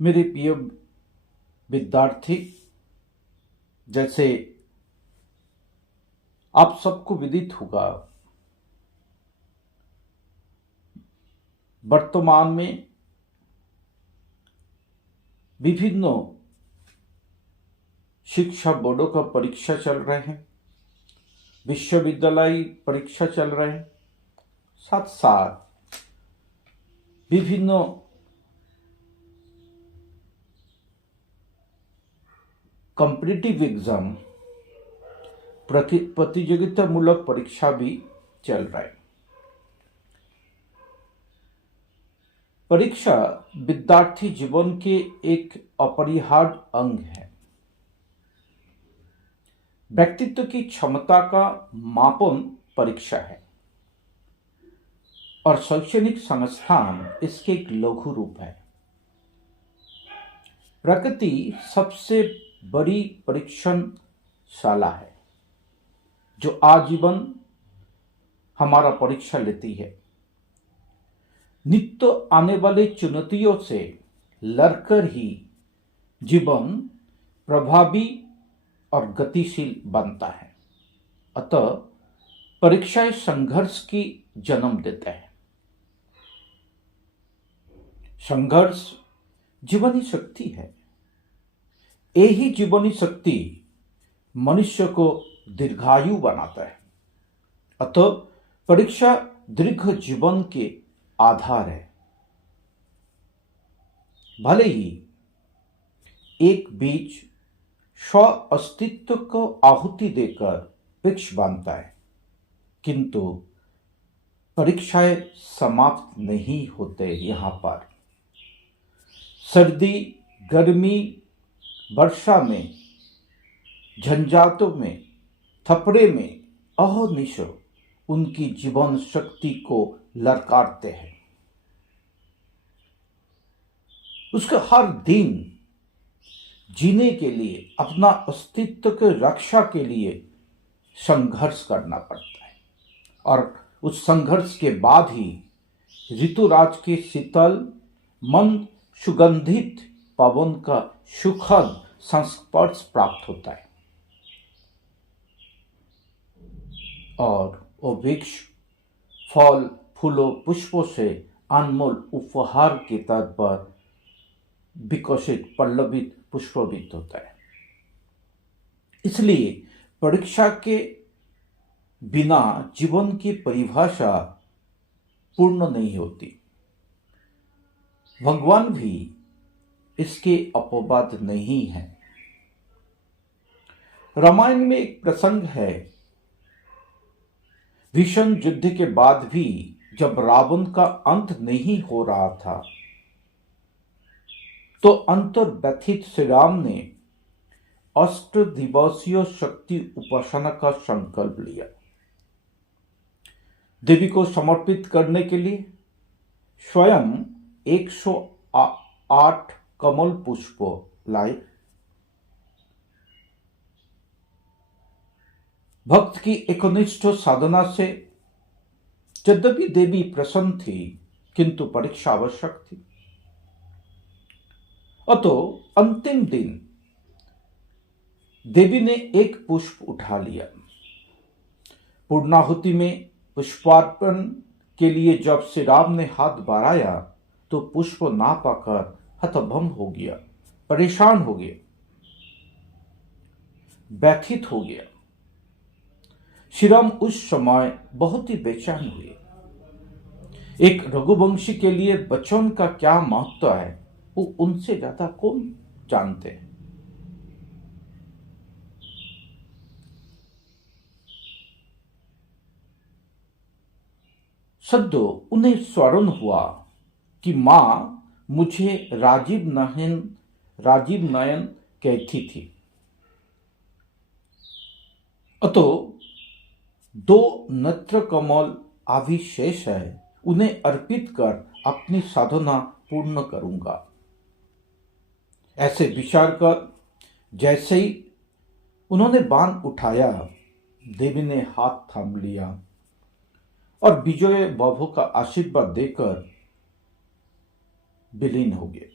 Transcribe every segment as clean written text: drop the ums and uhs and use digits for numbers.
मेरे प्रिय विद्यार्थी, जैसे आप सबको विदित होगा, वर्तमान में विभिन्न शिक्षा बोर्डों का परीक्षा चल रहे हैं, विश्वविद्यालय परीक्षा चल रहे हैं, साथ साथ विभिन्न कॉम्पिटिटिव एग्जाम प्रतियोगितामूलक परीक्षा भी चल रहा है। परीक्षा विद्यार्थी जीवन के एक अपरिहार्य अंग है। व्यक्तित्व की क्षमता का मापन परीक्षा है और शैक्षणिक संस्थान इसके एक लघु रूप है। प्रकृति सबसे बड़ी परीक्षणशाला है जो आजीवन हमारा परीक्षा लेती है। नित्य आने वाले चुनौतियों से लड़कर ही जीवन प्रभावी और गतिशील बनता है। अतः परीक्षाएं संघर्ष की जन्म देते हैं। संघर्ष जीवनी शक्ति है। यही जीवनी शक्ति मनुष्य को दीर्घायु बनाता है। अतः परीक्षा दीर्घ जीवन के आधार है। भले ही एक बीज स्व अस्तित्व को आहुति देकर वृक्ष बनता है, किंतु परीक्षाएं समाप्त नहीं होते। यहाँ पर सर्दी, गर्मी, वर्षा में, झंझाटों में, थपड़े में अहर्निश उनकी जीवन शक्ति को ललकारते हैं। उसको हर दिन जीने के लिए, अपना अस्तित्व की रक्षा के लिए संघर्ष करना पड़ता है और उस संघर्ष के बाद ही ऋतुराज के शीतल, मंद, सुगंधित पवन का सुखद संस्पर्श प्राप्त होता है और वो वृक्ष फल, फूलों, पुष्पों से अनमोल उपहार के तौर पर विकसित, पल्लवित, पुष्पित होता है। इसलिए परीक्षा के बिना जीवन की परिभाषा पूर्ण नहीं होती। भगवान भी इसके अपवाद नहीं है। रामायण में एक प्रसंग है, भीषण युद्ध के बाद भी जब रावण का अंत नहीं हो रहा था तो अंतर्व्यथित श्री राम ने 8 दिवसीय शक्ति उपासना का संकल्प लिया। देवी को समर्पित करने के लिए स्वयं 108 कमल पुष्प लाए। भक्त की एकनिष्ठ साधना से यद्यपि देवी प्रसन्न थी, किंतु परीक्षा आवश्यक थी। अतः अंतिम दिन देवी ने एक पुष्प उठा लिया। पूर्णाहुति में पुष्पार्पण के लिए जब श्री राम ने हाथ बढ़ाया तो पुष्प ना पाकर हतभम्ब हो गया, परेशान हो गया, व्यथित हो गया। श्री राम उस समय बहुत ही बेचैन हुए। एक रघुवंशी के लिए वचन का क्या महत्व है वो उनसे ज्यादा कौन जानते हैं। सद्यो उन्हें स्मरण हुआ कि मां मुझे राजीव नयन कहती थी। अतः 2 नेत्र कमल अविशेष है, उन्हें अर्पित कर अपनी साधना पूर्ण करूंगा। ऐसे विचार कर जैसे ही उन्होंने बाण उठाया, देवी ने हाथ थाम लिया और विजय बाबू का आशीर्वाद देकर विलीन हो गए।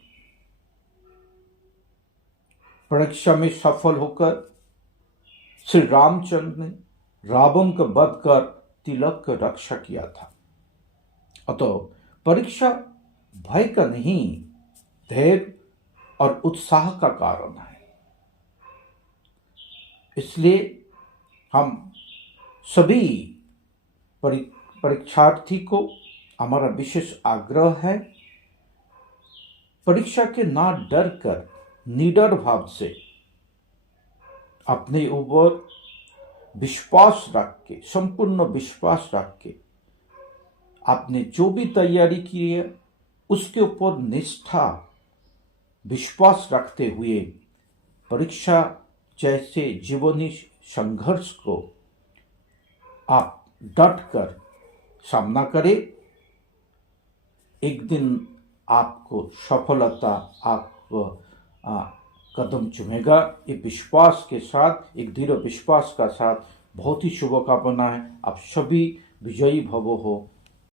परीक्षा में सफल होकर श्री रामचंद्र ने रावण का वध कर तिलक का रक्षा किया था। अतः परीक्षा भय का नहीं, धैर्य और उत्साह का कारण है। इसलिए हम सभी परीक्षार्थी को हमारा विशेष आग्रह है, परीक्षा के ना डर कर निडर भाव से अपने ऊपर विश्वास रख के, संपूर्ण विश्वास रख के आपने जो भी तैयारी की है उसके ऊपर निष्ठा विश्वास रखते हुए परीक्षा जैसे जीवनी संघर्ष को आप डट कर सामना करें। एक दिन आपको सफलता आप कदम चूमेगा। ये विश्वास के साथ, एक दृढ़ विश्वास का साथ बहुत ही शुभकामना है। आप सभी विजयी भव हो।